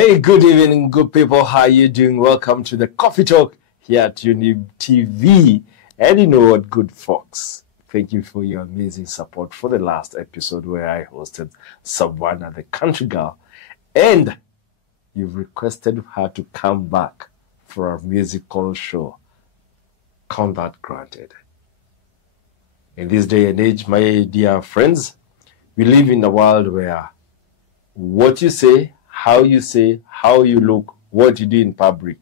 Hey, good evening, good people. How you doing? Welcome to the Coffee Talk here at Younib TV. And you know what, good folks? Thank you for your amazing support for the last episode where I hosted Savannah, the country girl. And you've requested her to come back for our musical show. Count that granted. In this day and age, my dear friends, we live in a world where what you say, how you look, what you do in public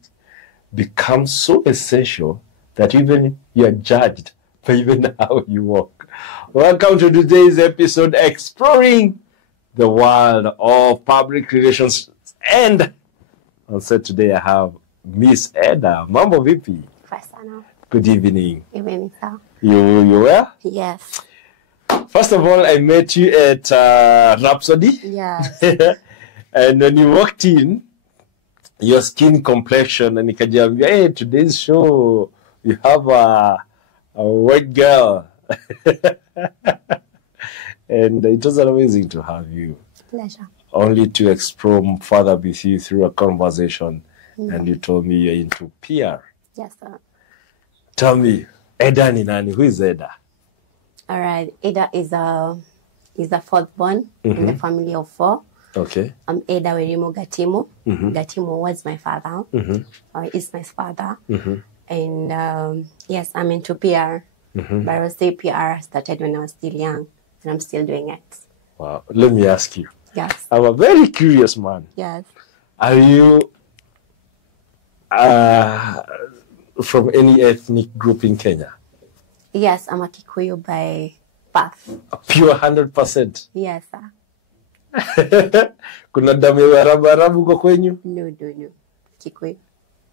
becomes so essential that even you are judged by even how you walk. Welcome to today's episode exploring the world of public relations. And on set today I have Miss Edah. Mambo vipi? Good evening. Evening, sir. You well? Yes. First of all, I met you at Rhapsody. Yes. And when you walked in, your skin complexion, and nikajambia, hey, today's show, we have a white girl. And it was amazing to have you. Pleasure. Only to explore further with you through a conversation. And you told me you're into PR. Yes, sir. Tell me, Edah ni nani? Who is Edah? All right. Edah is a fourth born in the family of four. Okay. I'm Edah Wairimu Gatimu. Gatimu was my father. Is my father. And yes, I'm into PR. But I would say PR started when I was still young. And I'm still doing it. Wow. Let me ask you. Yes. I'm a very curious man. Yes. Are you from any ethnic group in Kenya? Yes, I'm a Kikuyu by birth. A pure 100%? Yes, sir. Kuna damu ya Arabu kwa kwenyu? No. Kikuyu.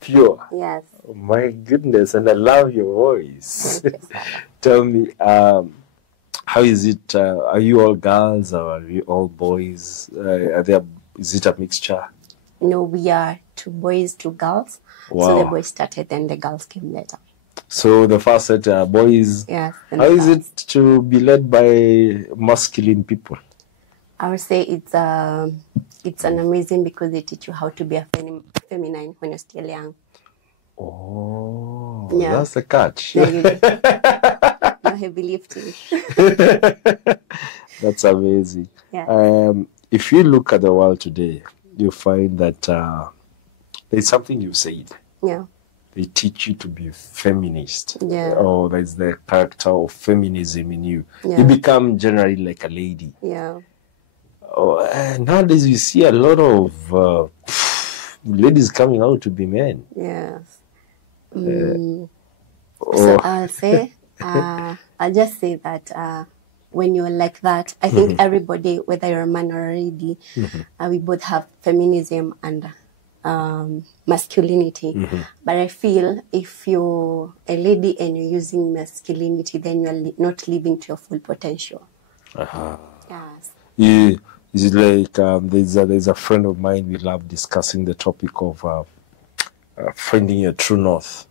Pure? Yes. Oh my goodness, and I love your voice. Tell me, how is it? Are you all girls or are you all boys? Is it a mixture? No, we are 2 boys, 2 girls. Wow. So the boys started, then the girls came later. So the first set are boys. Yes. How is it to be led by masculine people? I would say it's an amazing because they teach you how to be a feminine when you're still young. Oh, yeah. That's the catch. Yeah, you're heavy lifting. That's amazing. Yeah. If you look at the world today, you find that there's something you said. Yeah. They teach you to be feminist. Yeah. Oh, there's the character of feminism in you. Yeah. You become generally like a lady. Yeah. Oh, nowadays you see a lot of ladies coming out to be men. Yes. Oh. So I'll say, I'll just say that when you're like that, I think everybody, whether you're a man or a lady, we both have feminism and masculinity. But I feel if you're a lady and you're using masculinity, then you're not living to your full potential. Yes. Is it like there's a friend of mine, we love discussing the topic of finding your true north.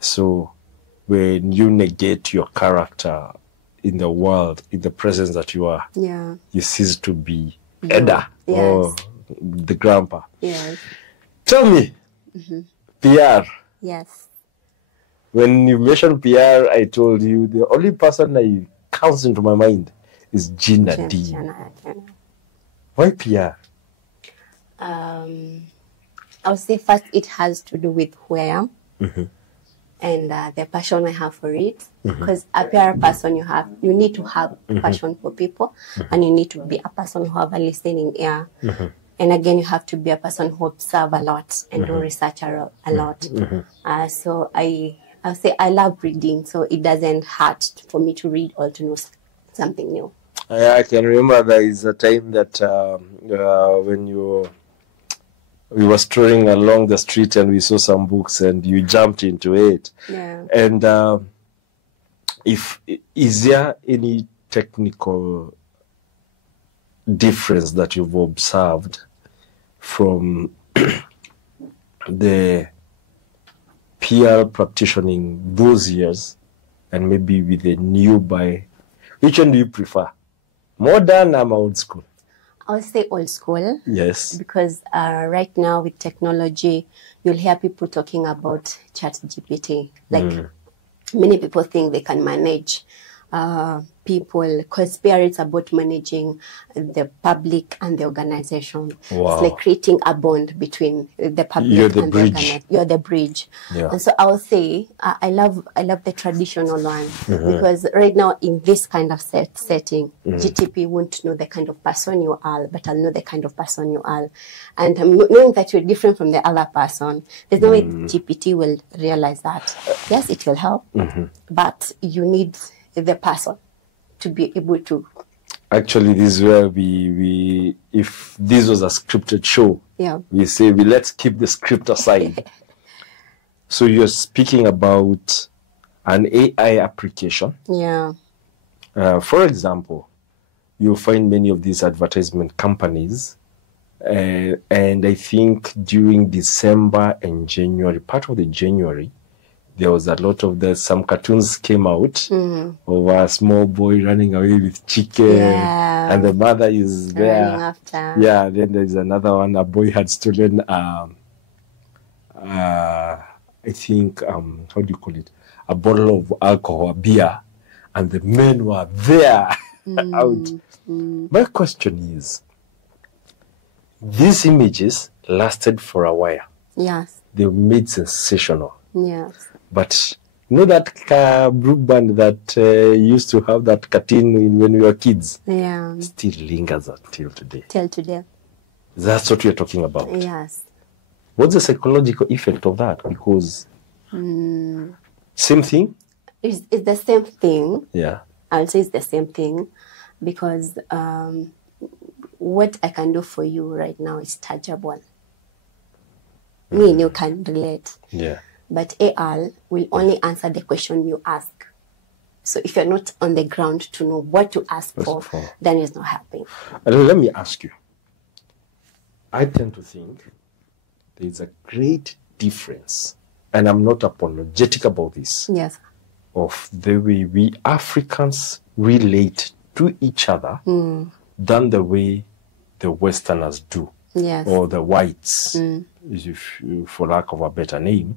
So when you negate your character in the world, in the presence that you are, you cease to be Edah or the grandpa. Yes. Tell me, PR. Yes. When you mentioned PR, I told you the only person that comes into my mind is Gina D. Why PR? I would say first it has to do with who I am and the passion I have for it. Because a PR person, you need to have passion for people, and you need to be a person who have a listening ear. And again, you have to be a person who observe a lot and do research a lot. So I'll say I love reading, so it doesn't hurt for me to read or to know something new. I can remember there is a time that when we were strolling along the street and we saw some books and you jumped into it. Yeah. And is there any technical difference that you've observed from the PR practicing those years and maybe with a new by? Which one do you prefer? Modern or old school? I would say old school. Yes. Because right now with technology, you'll hear people talking about ChatGPT. Like many people think they can manage people, because PR is about managing the public and the organization. Wow. It's like creating a bond between the public You're the and bridge. the organization. You're the bridge. Yeah. And so I would say I love the traditional one, because right now in this kind of setting, GTP won't know the kind of person you are, but I'll know the kind of person you are. And knowing that you're different from the other person, there's no way GPT will realize that. Yes, it will help, but you need the person to be able to. Actually, this is where we if this was a scripted show, we say let's keep the script aside. So you're speaking about an AI application. Yeah. For example, you'll find many of these advertisement companies, and I think during December and January, part of the January, there was a lot of some cartoons came out of a small boy running away with chicken, and the mother is there. Running after. Yeah, then there's another one, a boy had stolen, I think, how do you call it? A bottle of alcohol, beer, and the men were there out. My question is, these images lasted for a while. Yes. They were made sensational. Yes. But you know that group band that used to have that cartoon when we were kids? Yeah. Still lingers until today. Till today. That's what you're talking about. Yes. What's the psychological effect of that? Because same thing? It's the same thing. Yeah. I'll say it's the same thing, because what I can do for you right now is tangible. Me and you can relate. Yeah. But AI will only answer the question you ask. So if you're not on the ground to know what to ask for, then it's not helping. Let me ask you. I tend to think there's a great difference, and I'm not apologetic about this, Yes. of the way we Africans relate to each other than the way the Westerners do. Yes. Or the whites, if, for lack of a better name.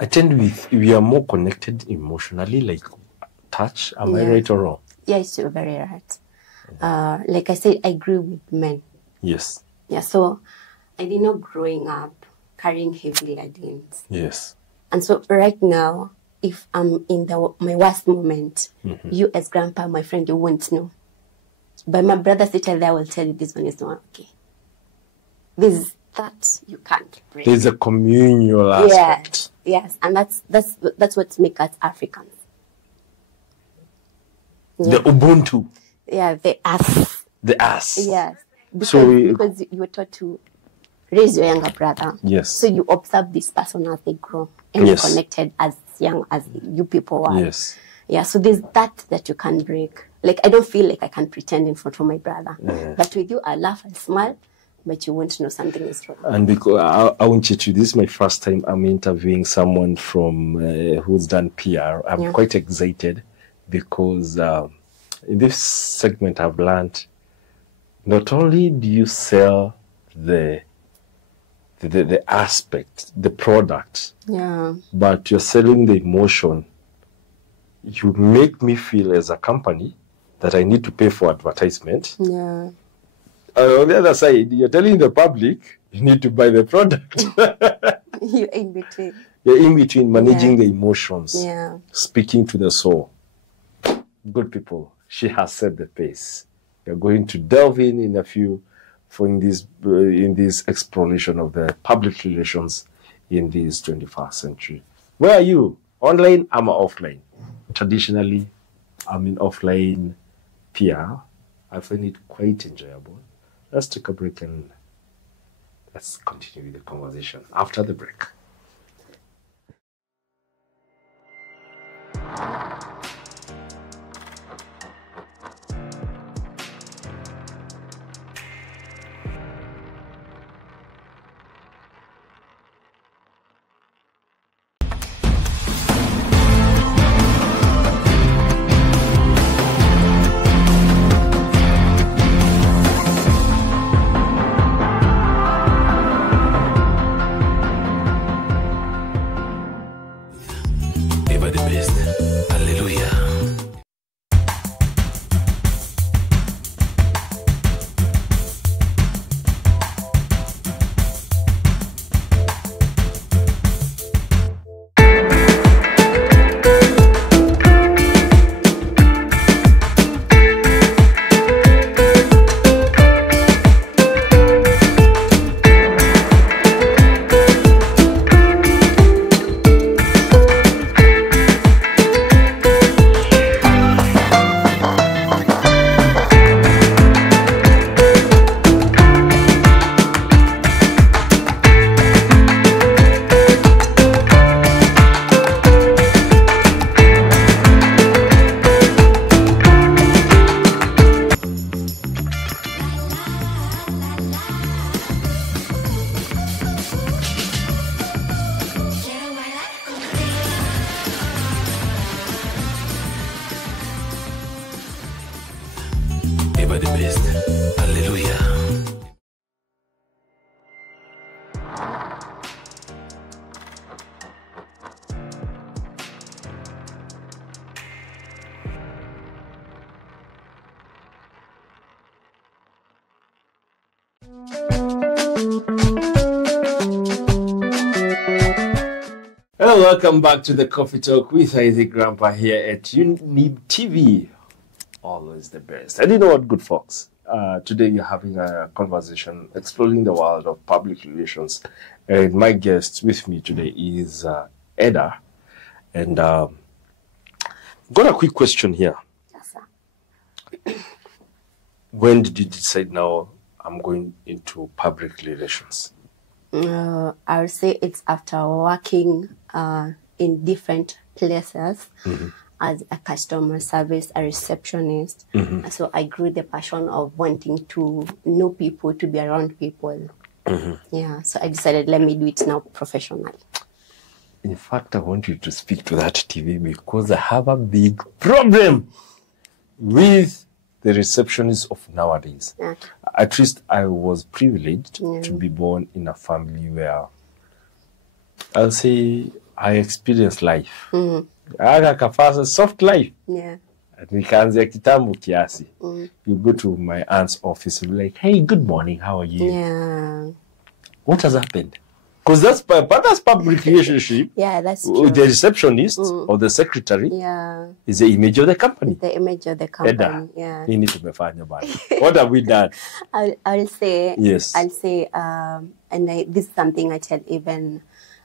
I tend we are more connected emotionally, like touch. Am I right or wrong? Yes, you're very right. Like I said, I grew with men. Yes. Yeah, so I did not growing up carrying heavy ladens. Yes. And so right now, if I'm in my worst moment, you as grandpa, my friend, you won't know. But my brother sitting there will tell you this one is not okay. This that you can't break. There's a communal aspect. Yes, and that's what makes us Africans. The Ubuntu. Yeah, the us. The us. Yes. Because, So because you were taught to raise your younger brother. Yes. So you observe this person as they grow and you're connected as young as you people are. Yes. Yeah, so there's that you can break. Like, I don't feel like I can pretend in front of my brother. But with you, I laugh and smile, but you won't know something is wrong. And because I won't cheat you, this is my first time I'm interviewing someone from who's done PR. I'm quite excited because in this segment I've learned not only do you sell the aspect, the product, but you're selling the emotion. You make me feel as a company that I need to pay for advertisement. Yeah. On the other side, you're telling the public you need to buy the product. You're in between. You're in between, managing the emotions, speaking to the soul. Good people, she has set the pace. We're going to delve in a few in this exploration of the public relations in this 21st century. Where are you? Online? I'm offline. Traditionally, I'm in offline PR. I find it quite enjoyable. Let's take a break and let's continue the conversation after the break. Ever the best. Hallelujah. Ever the best. Hallelujah. Hello, welcome back to the Coffee Talk with Isaac Grandpa here at Younib TV. Always the best. And you know what, good folks? Today you're having a conversation exploring the world of public relations. And my guest with me today is Edah. And got a quick question here. Yes, sir. When did you decide now I'm going into public relations? I would say it's after working in different places as a customer service, a receptionist. So I grew the passion of wanting to know people, to be around people. Yeah, so I decided, let me do it now professionally. In fact, I want you to speak to that TV because I have a big problem with the receptionists of nowadays. Yeah. At least I was privileged to be born in a family where I'll say I experienced life. A soft life. Yeah. Nikaanzia kitambo kiasi. You go to my aunt's office and be like, hey, good morning, how are you? Yeah. What has happened? Because that's public relationship. Yeah, that's true. The receptionist or the secretary is the image of the company. The image of the company. Edah, Yeah. nini tumefanya bana? What have we done? I'll say, Yes. I'll say, this is something I tell even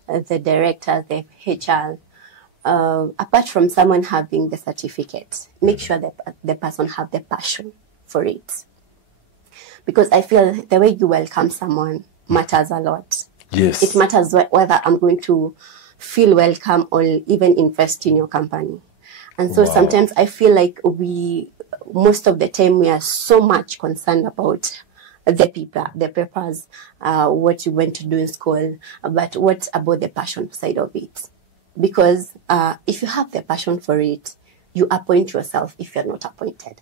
the directors, the HR, apart from someone having the certificate, make sure that the person have the passion for it. Because I feel the way you welcome someone matters a lot. Yes. It matters whether I'm going to feel welcome or even invest in your company. And so sometimes I feel like most of the time we are so much concerned about the people, the papers, what you went to do in school, but what about the passion side of it? Because if you have the passion for it, you appoint yourself if you're not appointed.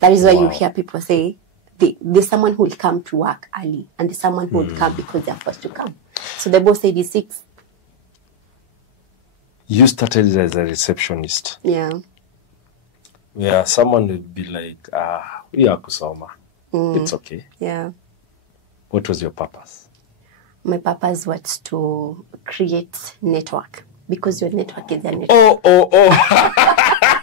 That is why you hear people say, there's someone who will come to work early, and there's someone who will come because they're forced to come. So they both say the 6. You started as a receptionist. Yeah. Yeah, someone would be like, we are kusoma. It's okay. Yeah. What was your purpose? My purpose was to create network, because your network is a network. Oh.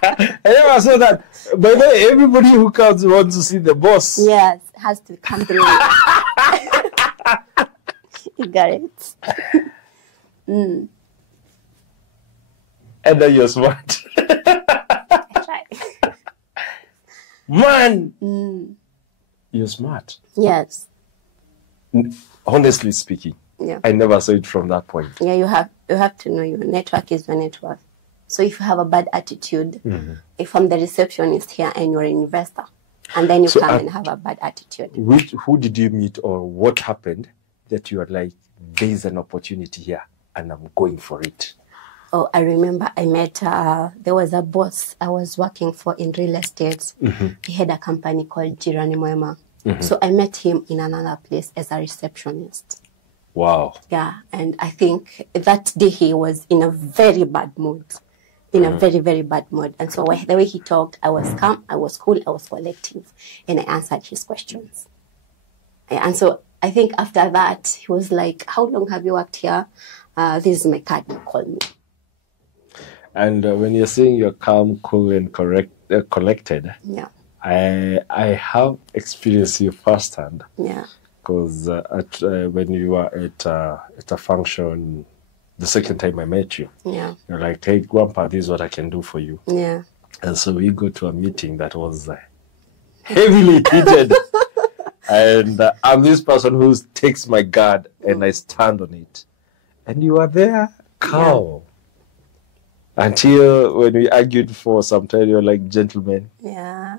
I never saw that. By the way, everybody who comes wants to see the boss. Yes, has to come through. You got it. And then you're smart. That's right. Man! You're smart. Yes. Honestly speaking, Yeah. I never saw it from that point. Yeah, you have to know your network is your network. So if you have a bad attitude, if I'm the receptionist here and you're an investor, and then you come and have a bad attitude. Who did you meet, or what happened that you are like, there's an opportunity here and I'm going for it? Oh, I remember I met, there was a boss I was working for in real estate. He had a company called Jirani Mwema. So I met him in another place as a receptionist. Wow. Yeah, and I think that day he was in a very bad mood, in a very, very bad mood. And so the way he talked, I was calm, I was cool, I was collective, and I answered his questions. And so I think after that, he was like, how long have you worked here? This is my card, you call me. And when you're saying you're calm, cool, and collected, Yeah. I have experienced you firsthand. Yeah. Because when you were at a function, the second time I met you, Yeah. you're like, hey, Grandpa, this is what I can do for you. Yeah. And so we go to a meeting that was heavily heated. And I'm this person who takes my guard and I stand on it. And you are there, calm. Until when we argued for some time, you're like, gentlemen,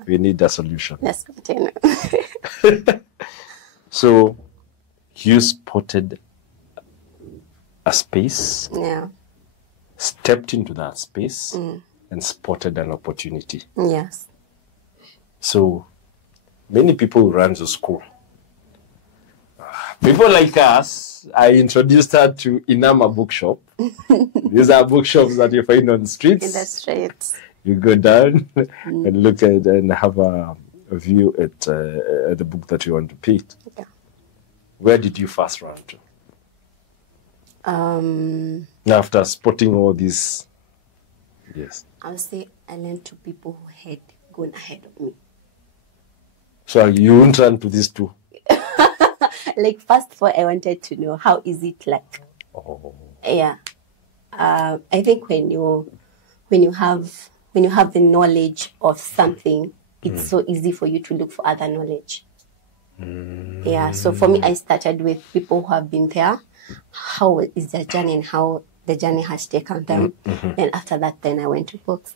we need a solution. Let's continue. So you spotted a space, stepped into that space, and spotted an opportunity. Yes. So many people run to school. People like us, I introduced her to Inama Bookshop. These are bookshops that you find on the streets. In the streets. You go down and look at and have a view at the book that you want to pick. Yeah. Where did you first run to? After spotting all these, yes. I would say I learned to people who had gone ahead of me. So you won't run to these two? Like first of all, I wanted to know how is it like. Oh. Yeah. I think when you have the knowledge of something, it's so easy for you to look for other knowledge. Yeah. So for me, I started with people who have been there. How is their journey and how the journey has taken them. And after that, then I went to books.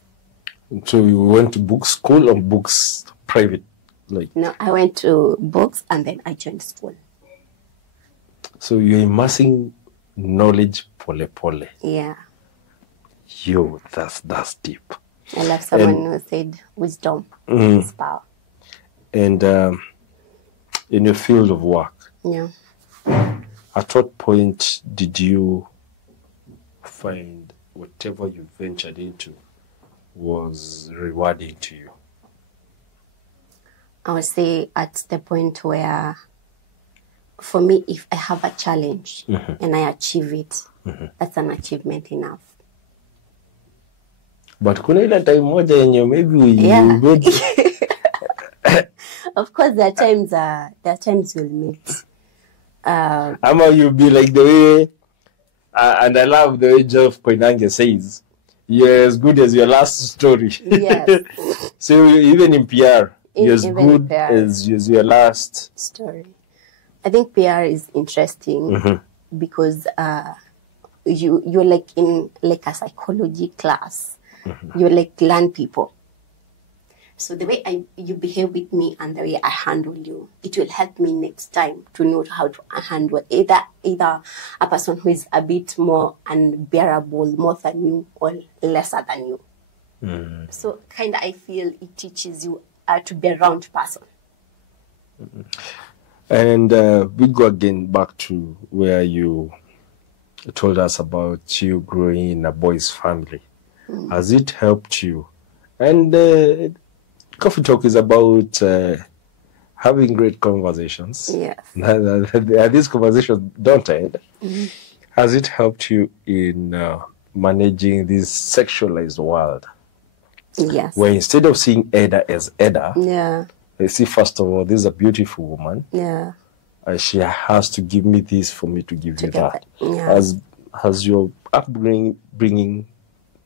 So you went to book school or books private? Like no, I went to books and then I joined school. So you're immersing knowledge pole pole. Yeah. Yo, that's deep. I love someone who said wisdom is power. And in your field of work, at what point did you find whatever you ventured into was rewarding to you? I would say at the point where, for me, if I have a challenge and I achieve it, that's an achievement enough. But kuna ile time moja yenye maybe you made. Of course, there are times you'll meet. Ama you'll be like the way, and I love the way Jeff Koinange says, you're as good as your last story. Yes. So even in PR, you're as good PR. as your last story. I think PR is interesting because you're like in like a psychology class. You like learn people. So the way you behave with me and the way I handle you, it will help me next time to know how to handle either a person who is a bit more unbearable, more than you, or lesser than you. So kind of I feel it teaches you to be a round person. And we go again back to where you told us about you growing in a boys' family. Has it helped you? And Coffee Talk is about having great conversations. Yes. These conversations don't end. Has it helped you in managing this sexualized world? Yes. Where instead of seeing Edah as Edah, I see, first of all, this is a beautiful woman. Yeah. She has to give me this for me to give you that. Yeah. Has your upbringing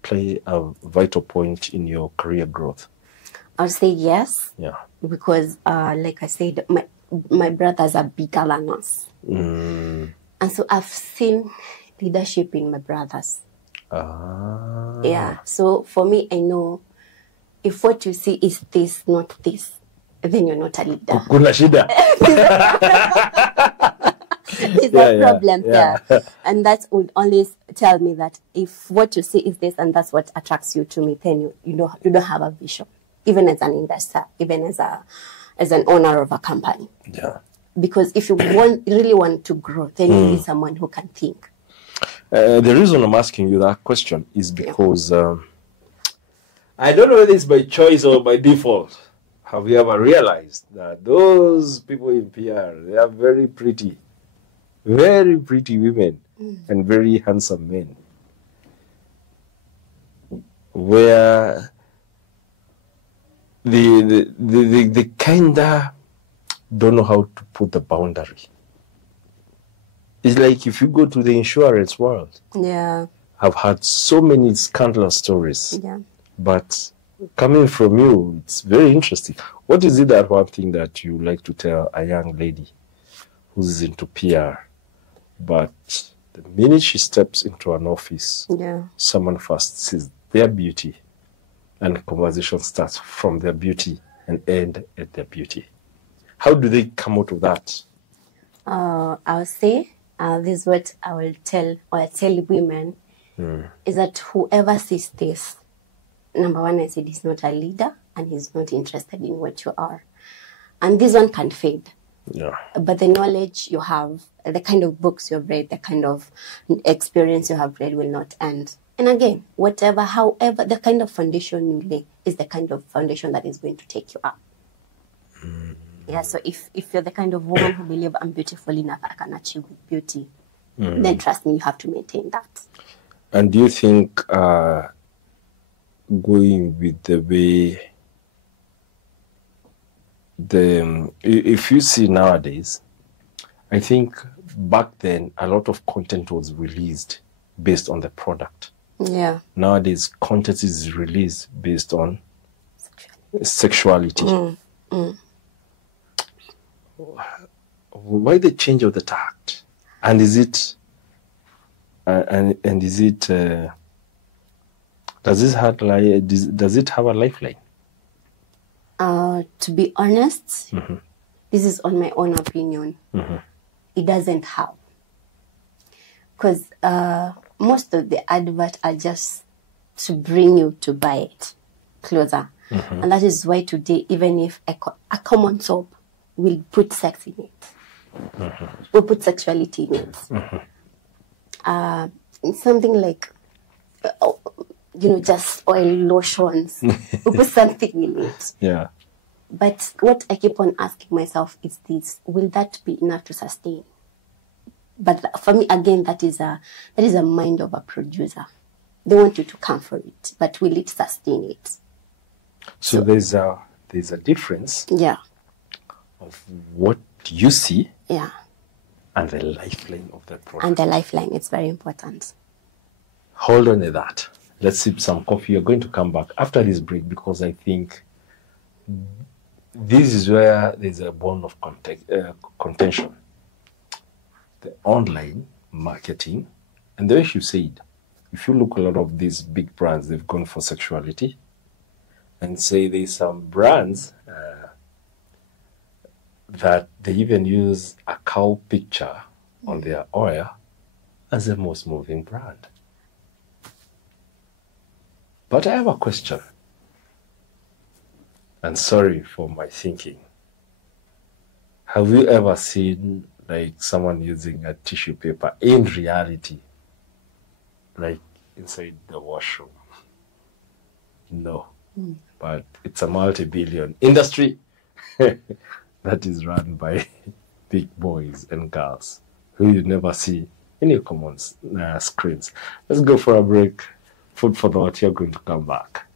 play a vital point in your career growth? I would say yes. Yeah. Because, like I said, my brothers are bigger than us. And so I've seen leadership in my brothers. Yeah. So for me, I know if what you see is this, not this, then you're not a leader. Kuna shida. There's no problem there. And that would always tell me that if what you see is this and that's what attracts you to me, then you don't have a vision. Even as an investor, even as an owner of a company. Yeah. Because if you really want to grow, then you need someone who can think. The reason I'm asking you that question is because I don't know whether it's by choice or by default. Have you ever realized that those people in PR, they are very pretty women and very handsome men? Where they kinda don't know how to put the boundary. It's like if you go to the insurance world. Yeah. I've had so many scandalous stories. Yeah. But coming from you, it's very interesting. What is it that one thing that you like to tell a young lady who's into PR, but the minute she steps into an office, someone first sees their beauty, and conversation starts from their beauty and end at their beauty? How do they come out of that? I'll say, this is what I will tell, or I tell women, is that whoever sees this, number one, I said he's not a leader and he's not interested in what you are. And this one can fade. Yeah. But the knowledge you have, the kind of books you've read, the kind of experience you have read will not end. And again, however, the kind of foundation you lay is the kind of foundation that is going to take you up. Yeah, so if you're the kind of woman who believes I'm beautiful enough, I can achieve beauty, then trust me, you have to maintain that. And do you think going with the way if you see nowadays, I think back then a lot of content was released based on the product. Yeah. Nowadays, content is released based on sexuality. Why the change of the tact? And is it does it have a lifeline? To be honest, this is on my own opinion. It doesn't have. Because most of the adverts are just to bring you to buy it closer. And that is why today, even if a common soap will put sex in it, we'll put sexuality in it. It's something like, just oil lotions. We'll put something in it. Yeah. But what I keep on asking myself is this: will that be enough to sustain? But for me, again, that is a mind of a producer. They want you to come for it, but will it sustain it? So there's a difference. Yeah. Of what you see. Yeah. And the lifeline of that product. And the lifeline, it's very important. Hold on to that. Let's sip some coffee. You're going to come back after this break because I think this is where there's a bone of contention. The online marketing, and the way you said, if you look a lot of these big brands, they've gone for sexuality, and say there's some brands that they even use a cow picture on their oil as the most moving brand. But I have a question, and sorry for my thinking. Have you ever seen like someone using a tissue paper in reality, like inside the washroom? No. But it's a multi-billion industry that is run by big boys and girls who you never see in your common screens. Let's go for a break. Food for thought. You're going to come back.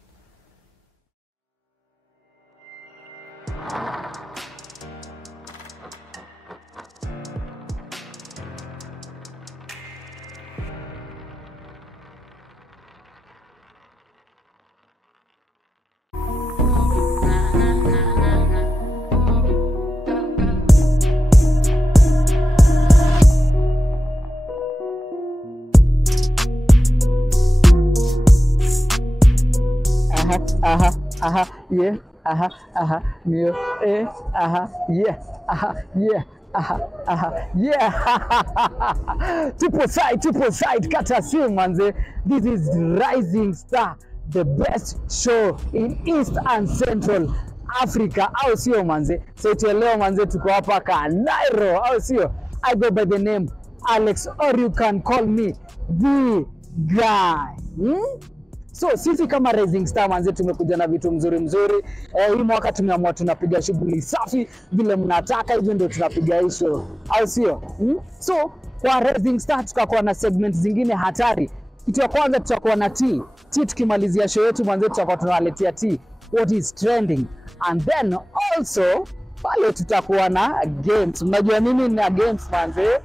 Yeah, yeah. Triple side, kata simu manze. This is Rising Star, the best show in East and Central Africa, au sio manze? So leo manze tuko hapa Kanairo, au sio? I go by the name Alex, or you can call me the guy. So sisi kama Rising Star manze tumekuja na vitu mzuri. Hii mwaka tumeamua tunapiga shughuli safi vile mnataka, hivyo ndio tunapiga hii show, au sio? So kwa Rising Star tutakuwa na segment zingine hatari. Kitu ya kwanza tutakuwa na tea. Tukimalizia show yetu manze tutakuwa tunawaletea tea, what is trending, and then also pale tutakuwa na games. Unajua mimi na games manze,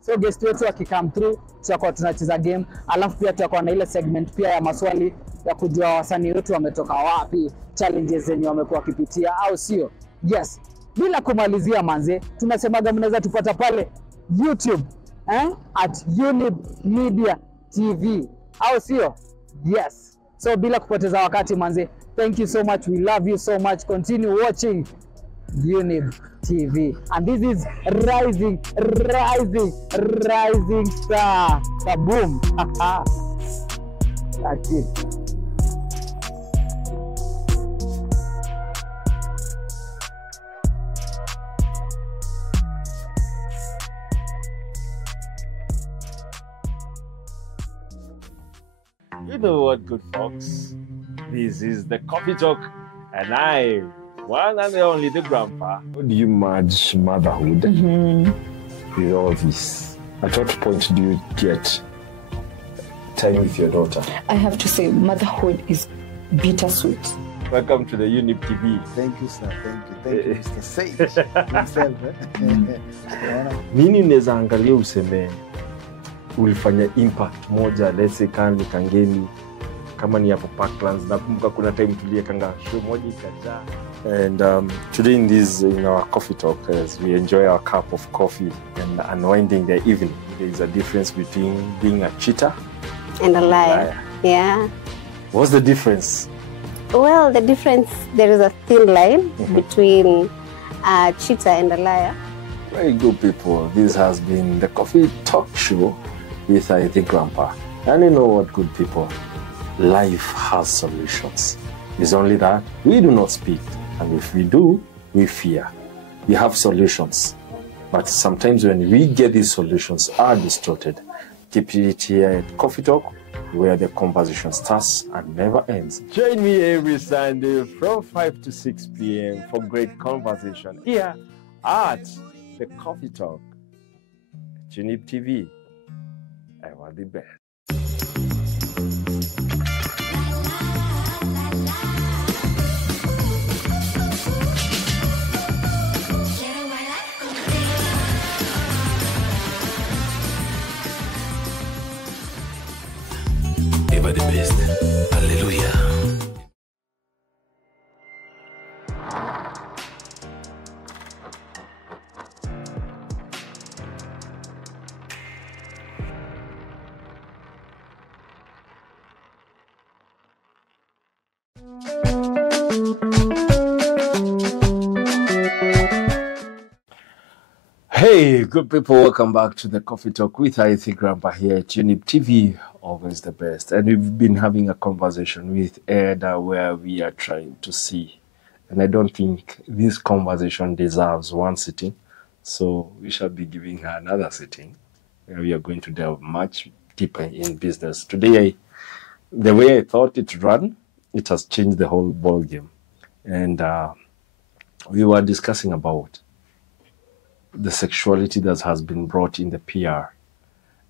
so guest wetu akikam through tutakuwa tunacheza game, alafu pia tutakuwa na ile segment pia ya maswali ya kujua wasanii wetu wametoka wapi, challenges zenye wamekuwa wakipitia, au sio? Yes, bila kumalizia manze, tunasemaga mnaweza tupata pale YouTube at Younib Media TV, au sio? Yes. So bila kupoteza wakati manze, thank you so much, we love you so much, continue watching Younib TV, and this is Rising Star. Kaboom. That's it. You know what, good folks? This is the Coffee Talk, and I, one and only the grandpa. How do you merge motherhood with all this? At what point do you get time with your daughter? I have to say, motherhood is bittersweet. Welcome to the Younib TV. Thank you, sir. Thank you, Mr. Sage himself. Nini unaweza angalia useme ulifanya impact moja, let's say Kangeni, kama ni hapo Parklands, nakumbuka kuna time tuliekanga show moja ikajaa. And today in our coffee talk, as we enjoy our cup of coffee and unwinding the evening, there is a difference between being a cheater And a liar. Yeah. What's the difference? Well, the difference, there is a thin line between a cheater and a liar. Very good, people. This has been the Coffee Talk Show with the grandpa. And you know what, good people? Life has solutions. It's only that we do not speak. And if we do, we fear. We have solutions. But sometimes when we get these solutions are distorted. Keep it here at Coffee Talk, where the conversation starts and never ends. Join me every Sunday from 5 to 6 p.m. for great conversation here at the Coffee Talk. Younib TV. I want the best. Ever the best. Hallelujah. Hey, good people, welcome back to the Coffee Talk with Grandpa here at Younib TV, always the best. And we've been having a conversation with Edah where we are trying to see. And I don't think this conversation deserves one sitting, so we shall be giving her another sitting where we are going to delve much deeper in business. Today, the way I thought it ran, it has changed the whole ball game. And we were discussing about the sexuality that has been brought in the PR.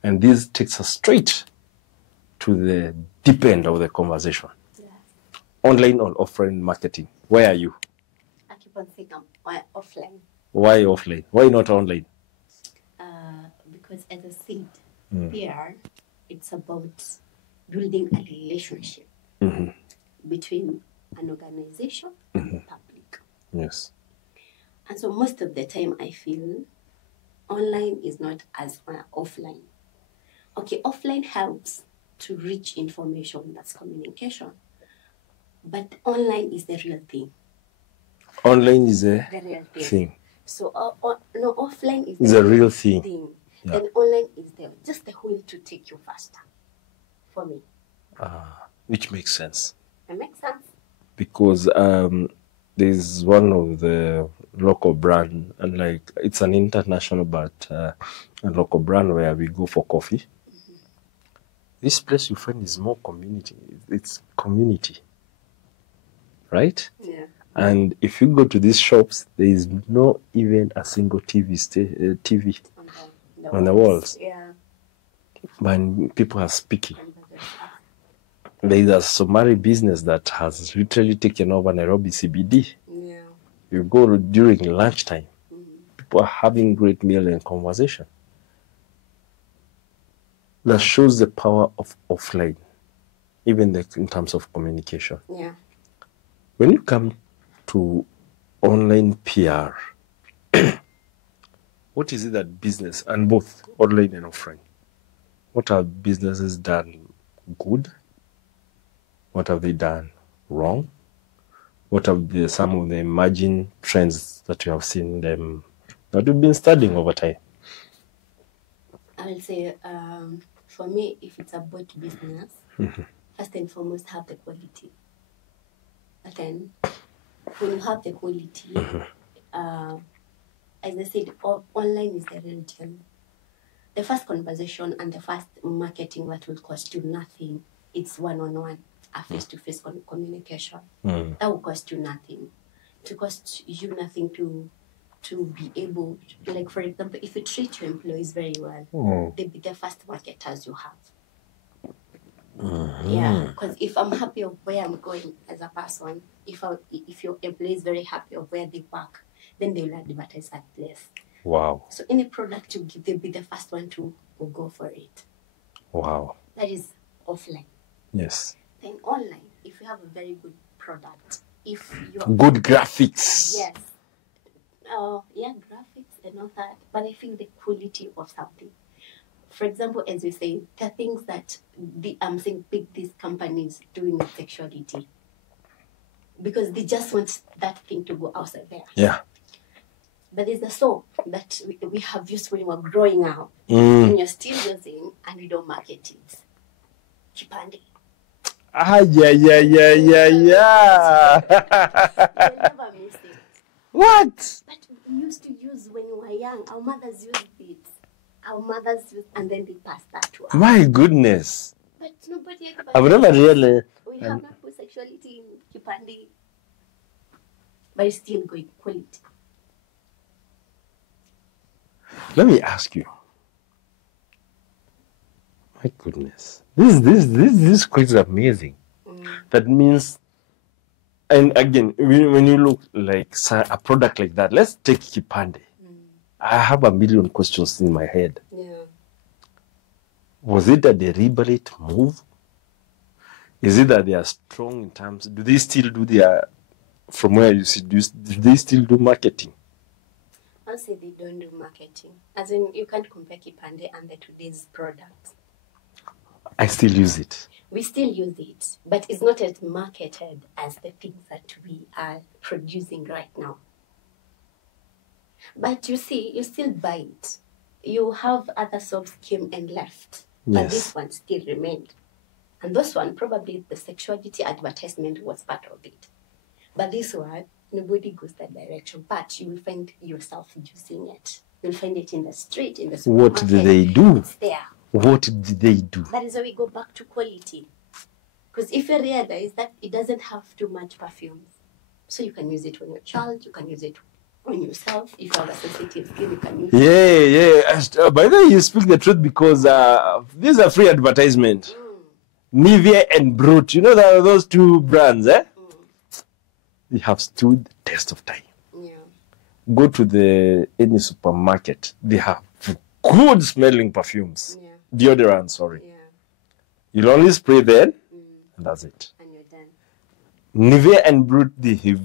And this takes us straight to the deep end of the conversation. Yeah. Online or offline marketing. Where are you? I keep on thinking I'm offline. Why offline? Why not online? Because as I said, PR, it's about building a relationship between an organization and the public. Yes. And so most of the time I feel online is not as offline. Okay, offline helps to reach information, that's communication. But online is the real thing. Online is The real thing. So no, offline is the real thing. Yeah. And online is just the wheel to take you faster. For me. Which makes sense. It makes sense. because there's one of the local brand, and like it's an international, but a local brand where we go for coffee. This place you find is more community. It's community, right? Yeah. And if you go to these shops, there is no even a single TV on the walls. Yeah. When people are speaking. There is a Somali business that has literally taken over Nairobi CBD. Yeah. You go during lunchtime, people are having great meal and conversation. That shows the power of offline, even in terms of communication. Yeah. When you come to online PR, what is it that business, and both online and offline, what have businesses done good? What have they done wrong? What have some of the emerging trends that you have seen them that you've been studying over time? I will say, for me, if it's about business, first and foremost, have the quality. But then, when you have the quality, as I said, online is the real deal. The first conversation and the first marketing that will cost you nothing, it's one-on-one, a face-to-face communication. That will cost you nothing. To cost you nothing to be able, like for example, if you treat your employees very well, they'll be the first marketers you have. Yeah, because if I'm happy of where I'm going as a person, if your employee is very happy of where they work, then they will advertise that place. Wow. So any product you give, they'll be the first one to go for it. Wow. That is offline. Yes. Then online, if you have a very good product, if you're good graphics. Yes. Yeah, graphics and all that. But I think the quality of something. For example, as we say, the things that I'm saying these companies doing with sexuality. Because they just want that thing to go outside there. Yeah. But there's the soap that we have used when we were growing up. And you're still using, and we don't market it. Chipande. Yeah. You'll never miss it. What? But we used to use when we were young. Our mothers used it. And then they passed that to us. My goodness. But nobody ever. I've never really. We have not put sexuality in Kipandi. But it's still going quality. Let me ask you. My goodness. This quiz is amazing. That means, and again, when you look like a product like that, let's take Kipande. I have a million questions in my head. Yeah. Was it a deliberate move? Is it that they are strong in terms? Do they still do their, from where you see, do they still do marketing? I'll say they don't do marketing. As in, you can't compare Kipande and the today's products. I still use it. We still use it, but it's not as marketed as the things that we are producing right now. But you see, you still buy it. You have other soaps came and left, but this one still remained. And this one, probably the sexuality advertisement was part of it. But this one, nobody goes that direction, but you will find yourself using it. You'll find it in the street, in the supermarket. What did they do? It's there. What did they do? That is why we go back to quality. Because if you realize that it doesn't have too much perfumes, so you can use it on your child, you can use it on yourself. If you have a sensitive skin, you can use it. Yeah. By the way, you speak the truth because these are free advertisement. Nivea and Brut, you know those two brands, eh? They have stood the test of time. Yeah. Go to any supermarket, they have good smelling perfumes. Yeah. Deodorant, sorry. Yeah. You'll only spray then, and that's it. And you're done. Nivea and Brut, they have.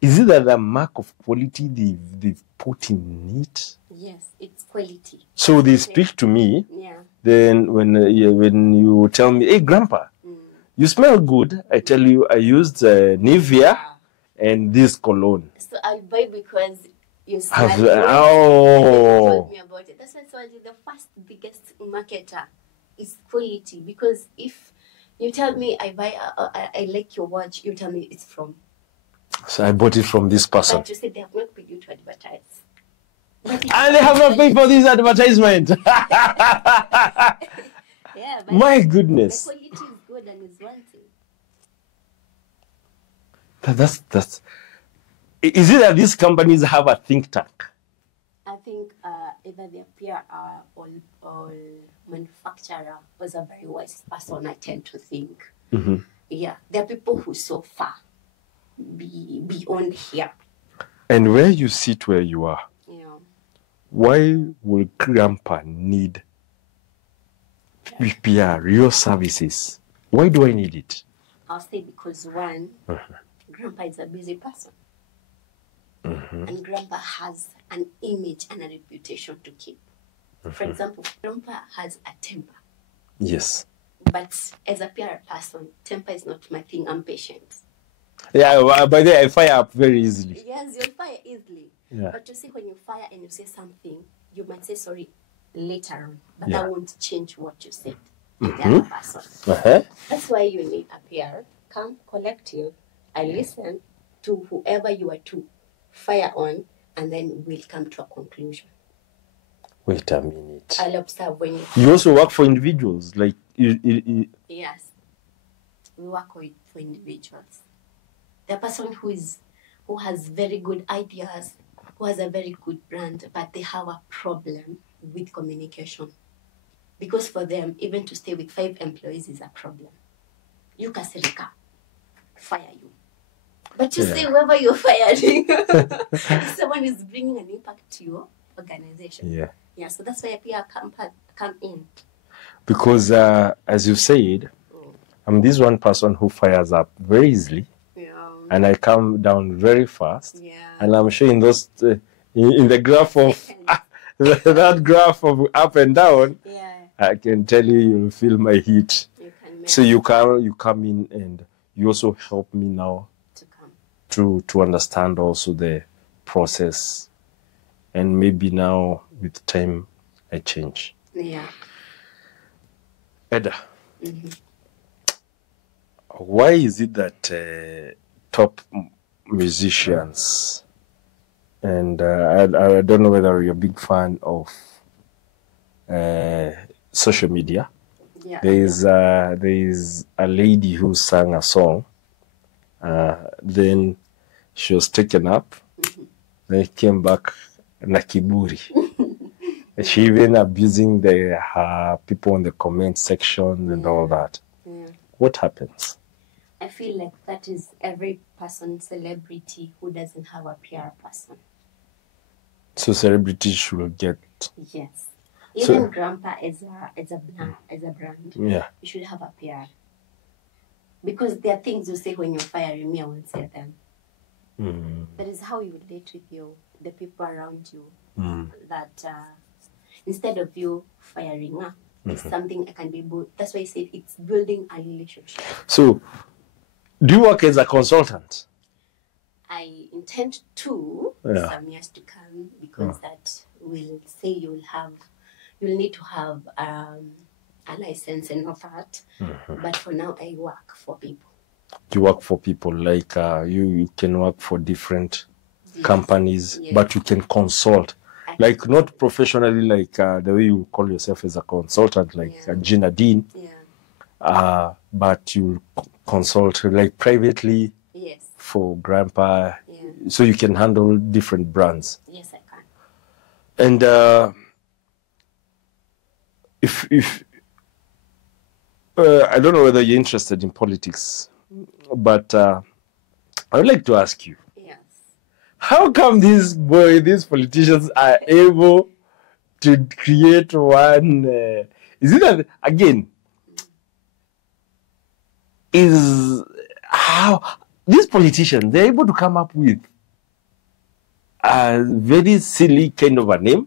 Is it that the mark of quality they've put in it? Yes, it's quality. So they speak to me. Yeah. Then when you tell me, hey, Grandpa, you smell good. I tell you, I used Nivea and this cologne. So I buy because you smell it. Oh. You told me about it. That's why I told you the first biggest marketer is quality. Because if You tell me I like your watch. You tell me it's from. So I bought it from this person. But you say they have not paid you to advertise. And they have not paid for this advertisement. Yeah, but My goodness. the quality is good and it's one thing. That's. Is it that these companies have a think tank? I think either their PR or manufacturer was a very wise person, I tend to think. Mm-hmm. Yeah, there are people who so far beyond here. And where you sit where you are, You know, why will Grandpa need PR, your services? Why do I need it? I'll say because one, Grandpa is a busy person. And Grandpa has an image and a reputation to keep. For example, Grandpa has a temper. Yes. But as a PR person, temper is not my thing. I'm patient. Yeah, well, by the way, I fire up very easily. Yes, you'll fire easily. Yeah. But you see, when you fire and you say something, you might say sorry later on. But Yeah. that won't change what you said to the other person. That's why you need a PR. Come, collective. I listen to whoever you are to fire on, and then we'll come to a conclusion. Wait a minute. I'll observe when You also work for individuals, like you. Yes, we work for individuals. The person who has very good ideas, who has a very good brand, but they have a problem with communication. Because for them, even to stay with 5 employees is a problem. You kasirika, fire you. But you say whoever you're firing, someone is bringing an impact to your organization. Yeah. Yeah, so that's why PR come in. Because as you said, I'm this one person who fires up very easily, and I come down very fast. Yeah. And I'm showing those in the graph of that graph of up and down. Yeah. I can tell you'll feel my heat. You can So you come in and you also help me now to understand also the process, and maybe now with time I change. Yeah. Edah, why is it that top musicians, and I don't know whether you're a big fan of social media. Yeah. There is a lady who sang a song. Then she was taken up. Then came back na kiburi. She even abusing her people in the comment section and all that. Yeah. What happens? I feel like that is every person, celebrity, who doesn't have a PR person. So celebrities should get. Yes. Even Grandpa as a brand. Yeah. You should have a PR. Because there are things you say when you're firing me, I won't say them. That is how you relate with the people around you. That instead of you firing up, it's something that can be built. That's why I said it's building a relationship. So, do you work as a consultant? I intend to some years to come, because that will say you'll need to have a license and all that. But for now, I work for people. You work for people, like you can work for different companies, but you can consult. Like not professionally, like the way you call yourself as a consultant, like Gina Dean. Yeah. But you consult like privately for Grandpa. Yeah. So you can handle different brands. Yes, I can. And if I don't know whether you're interested in politics, but I would like to ask you. Yes. How come these politicians are able to create one? Is it that, again, is how these politicians, they're able to come up with a very silly kind of a name,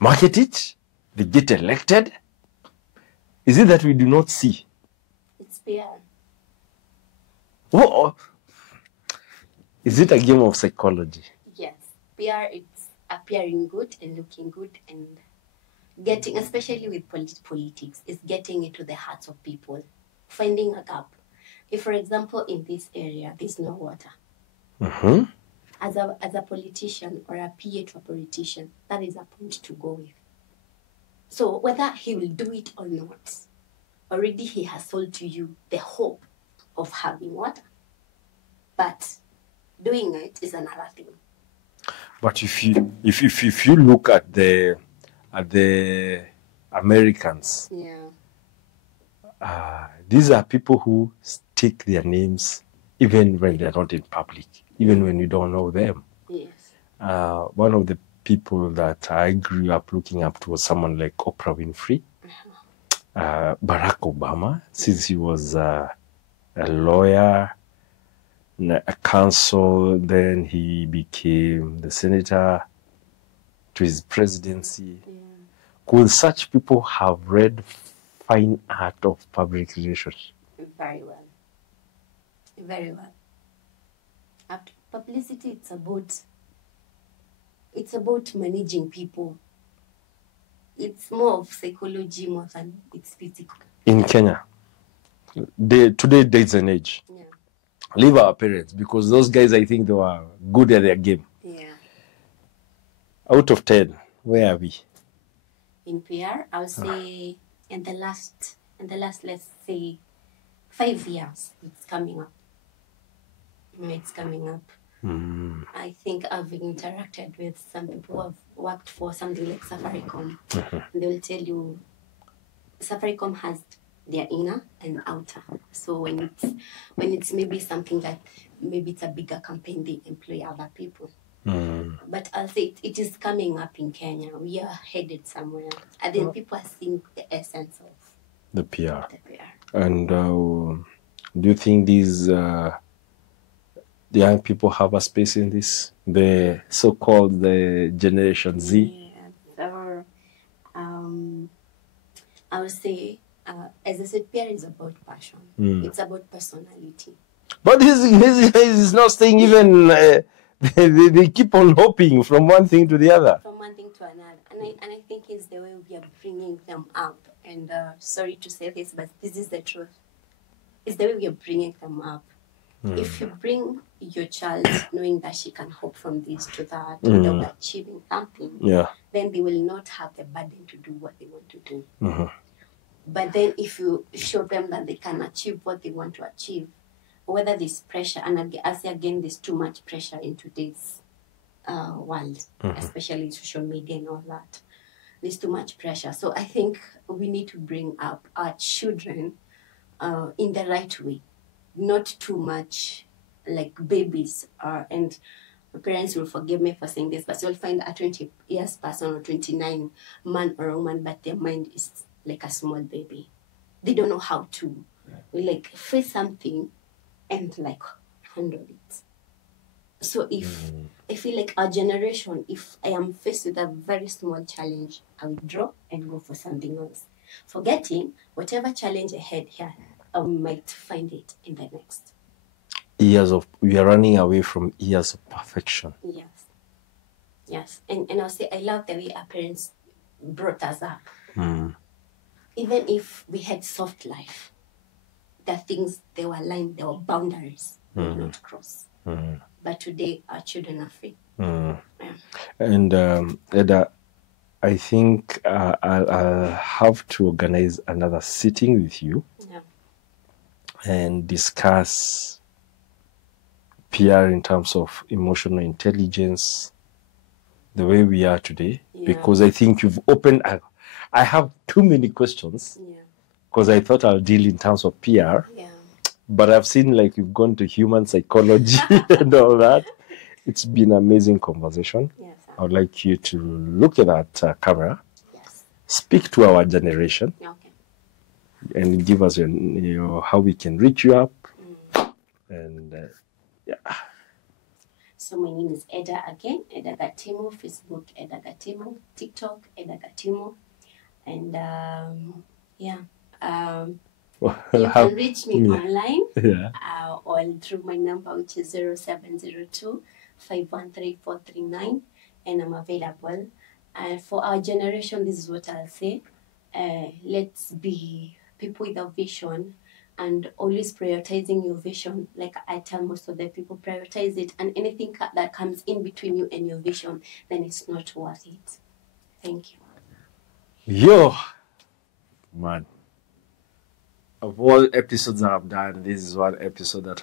market it, they get elected. Is it that we do not see? It's PR. Oh, is it a game of psychology? Yes. PR, it's appearing good and looking good and getting, especially with politics, is getting into the hearts of people, finding a gap. If, for example, in this area, there's no water. Mm-hmm. As a politician or a PA to a politician, that is a point to go with. So whether he will do it or not, already he has sold to you the hope of having water. But doing it is another thing. But if you look at the Americans, these are people who stick their names even when they're not in public, even when you don't know them. Yes. One of the people that I grew up looking up to was someone like Oprah Winfrey, Barack Obama, since he was a lawyer, a counsel, then he became the senator to his presidency. Could such people have read fine art of public relations? Very well. Very well. After publicity, it's about managing people. It's more of psychology more than it's physical. In Kenya, today dates an age. Yeah. Leave our parents, because those guys, I think they were good at their game. Yeah. Out of 10, where are we? In PR, I would say in the last, let's say, 5 years, it's coming up. It's coming up. I think I've interacted with some people who have worked for something like Safaricom. They will tell you Safaricom has their inner and outer. So when it's maybe something that maybe it's a bigger campaign, they employ other people. But I'll say it is coming up in Kenya. We are headed somewhere. And then people are seeing the essence of the PR. the PR. And do you think these the young people have a space in this? The so-called the Generation Z? Yeah. So, I would say, as I said, PR is about passion. It's about personality. But this is not staying even... they keep on hopping from one thing to the other. From one thing to another. And I think it's the way we are bringing them up. And sorry to say this, but this is the truth. It's the way we are bringing them up. If you bring your child knowing that she can hop from this to that without achieving something, then they will not have the burden to do what they want to do. But then if you show them that they can achieve what they want to achieve, whether there's pressure, and I say again, there's too much pressure in today's world, especially social media and all that. There's too much pressure. So I think we need to bring up our children in the right way. Not too much like babies are, and parents will forgive me for saying this, but you'll find a 20 years person or 29 man or woman, but their mind is like a small baby. They don't know how to like face something and like handle it. So if I feel like our generation, if I am faced with a very small challenge, I withdraw and go for something else, forgetting whatever challenge I had here, I might find it in the next. We are running away from years of perfection. Yes. And I'll say, I love the way our parents brought us up. Even if we had soft life, there are things, there were lines, there were boundaries we did not cross. But today, our children are free. And Edah, I think I'll have to organize another sitting with you and discuss PR in terms of emotional intelligence, the way we are today, because I think you've opened... I have too many questions, because I thought I'll deal in terms of PR, but I've seen like you've gone to human psychology and all that. It's been an amazing conversation. I would like you to look at that camera, speak to our generation, and give us how we can reach you up. And So my name is Edah again, Edah Gatimo, Facebook Edah Gatimo, TikTok Edah Gatimo, and you can reach me online or through my number, which is 0702 513 439, and I'm available And for our generation, this is what I'll say. Let's be people with a vision and always prioritizing your vision. Like I tell most of the people, prioritize it. And anything that comes in between you and your vision, then it's not worth it. Thank you. Yo, man. Of all episodes I've done, this is one episode that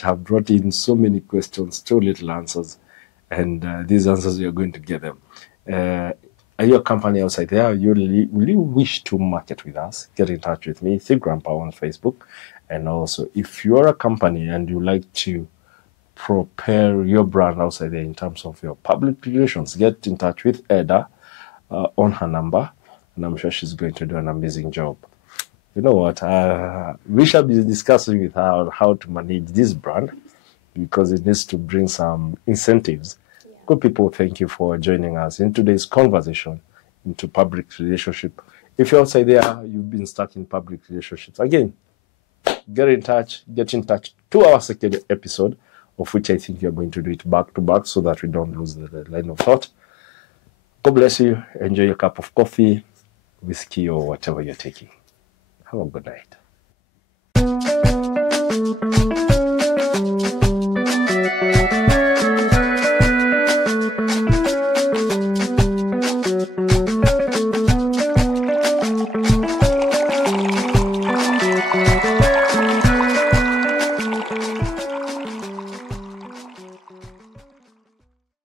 have brought in so many questions, so little answers, and these answers you're going to get them. Are you a company outside there? Will you wish to market with us? Get in touch with me, Think Grandpa on Facebook, and also if you're a company and you like to prepare your brand outside there in terms of your public relations, get in touch with Edah on her number, and I'm sure she's going to do an amazing job. You know what? We shall be discussing with her on how to manage this brand because it needs to bring some incentives. Yeah. Good people, thank you for joining us in today's conversation into public relationship. If you're outside there, you've been stuck in public relationships, again, get in touch to our second episode, of which I think you're going to do it back to back so that we don't lose the line of thought. God bless you. Enjoy your cup of coffee, whiskey, or whatever you're taking. Have a good night.